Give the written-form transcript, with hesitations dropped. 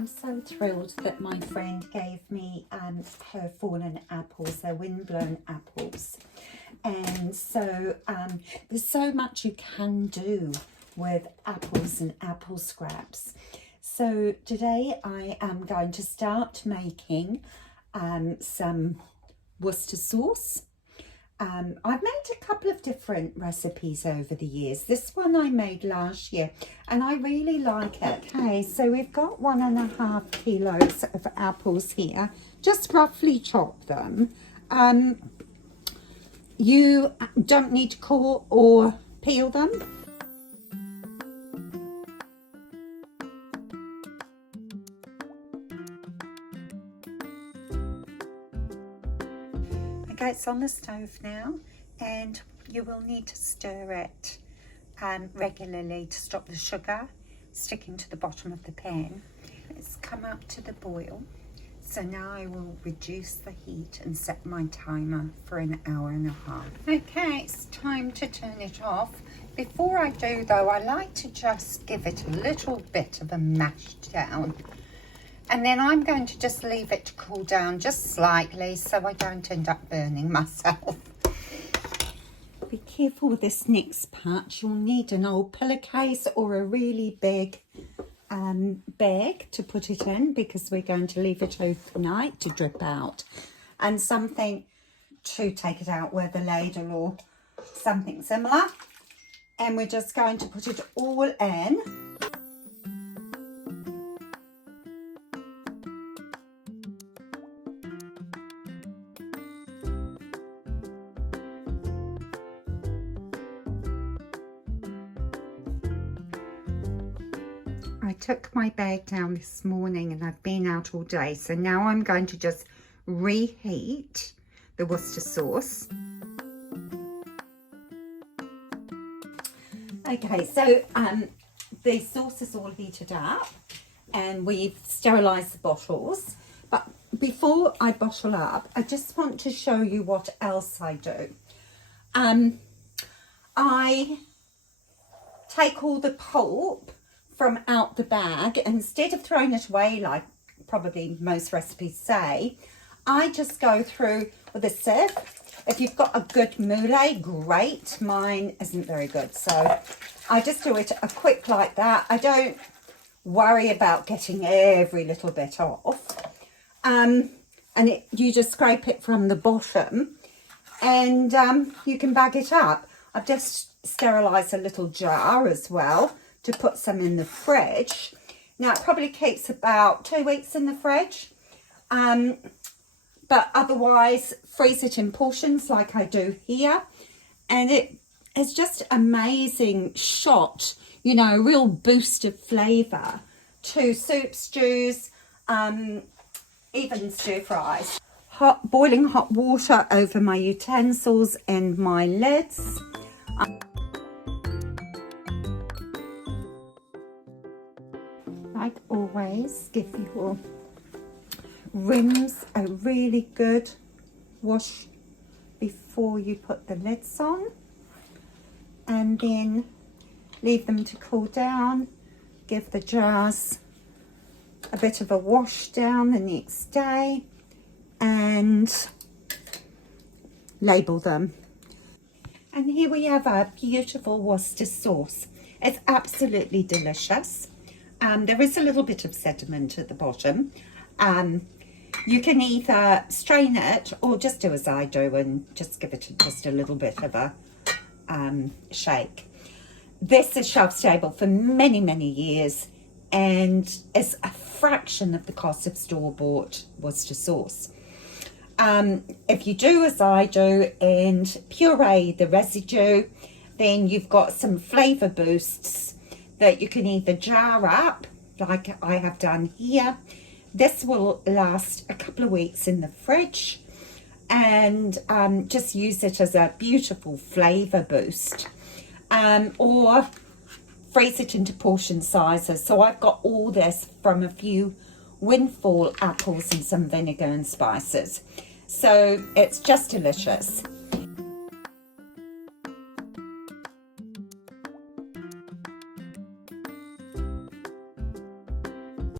I'm so thrilled that my friend gave me her fallen apples, her windblown apples. And so there's so much you can do with apples and apple scraps. So today I am going to start making some Worcester sauce. I've made a couple of different recipes over the years. This one I made last year and I really like it. Okay, so we've got 1.5 kilos of apples here. Just roughly chop them. You don't need to core or peel them. Okay, it's on the stove now, and you will need to stir it regularly to stop the sugar sticking to the bottom of the pan. It's come up to the boil, so now I will reduce the heat and set my timer for 1.5 hours. Okay, it's time to turn it off. Before I do though, I like to just give it a little bit of a mash down. And then I'm going to just leave it to cool down just slightly so I don't end up burning myself. Be careful with this next part. You'll need an old pillowcase or a really big bag to put it in, because we're going to leave it overnight to drip out. And something to take it out with a ladle or something similar. And we're just going to put it all in. I took my bag down this morning and I've been out all day, so now I'm going to just reheat the Worcester sauce. Okay, so the sauce is all heated up and we've sterilised the bottles, but before I bottle up, I just want to show you what else I do. I take all the pulp from out the bag, and instead of throwing it away like probably most recipes say, I just go through with a sieve. If you've got a good moulay, great. Mine isn't very good, so I just do it a quick like that. I don't worry about getting every little bit off. You just scrape it from the bottom, and you can bag it up. I've just sterilised a little jar as well to put some in the fridge. Now it probably keeps about 2 weeks in the fridge, but otherwise freeze it in portions like I do here, and it is just amazing shot, you know, a real boost of flavour to soup, stews, even stir fries. Boiling hot water over my utensils and my lids. Like always, give your rims a really good wash before you put the lids on, and then leave them to cool down. Give the jars a bit of a wash down the next day and label them. And here we have our beautiful Worcester sauce. It's absolutely delicious. There is a little bit of sediment at the bottom. You can either strain it or just do as I do and just give it just a little bit of a shake. This is shelf stable for many, many years and is a fraction of the cost of store-bought Worcester sauce. If you do as I do and puree the residue, then you've got some flavour boosts that you can either jar up, like I have done here. This will last a couple of weeks in the fridge, and just use it as a beautiful flavour boost. Or freeze it into portion sizes. So I've got all this from a few windfall apples and some vinegar and spices. So it's just delicious.